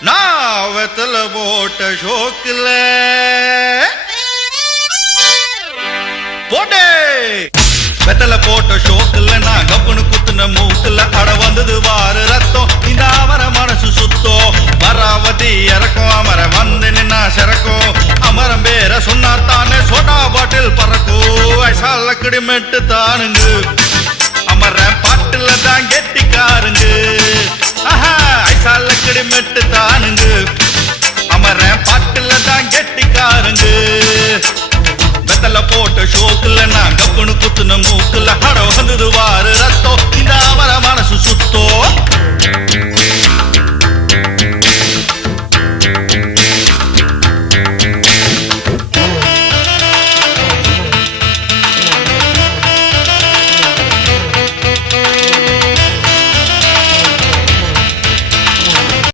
நான் வெத்தல போட்ட ஷோக்குல போட்டே வெத்தல போட்ட ஷோக்குல நான் கப்புனு குத்துன மூக்குல அட வந்தது வாரு ரத்தம் இந்த அவர மனசு சுத்தம் மராவதி இறக்கும் அமர வந்து நின்னா சிறக்கும் அமரம் பேர சொன்னா தானே சோடா பாட்டில் பறக்கும் ஐசால கிடிமெட்டு தானுங்க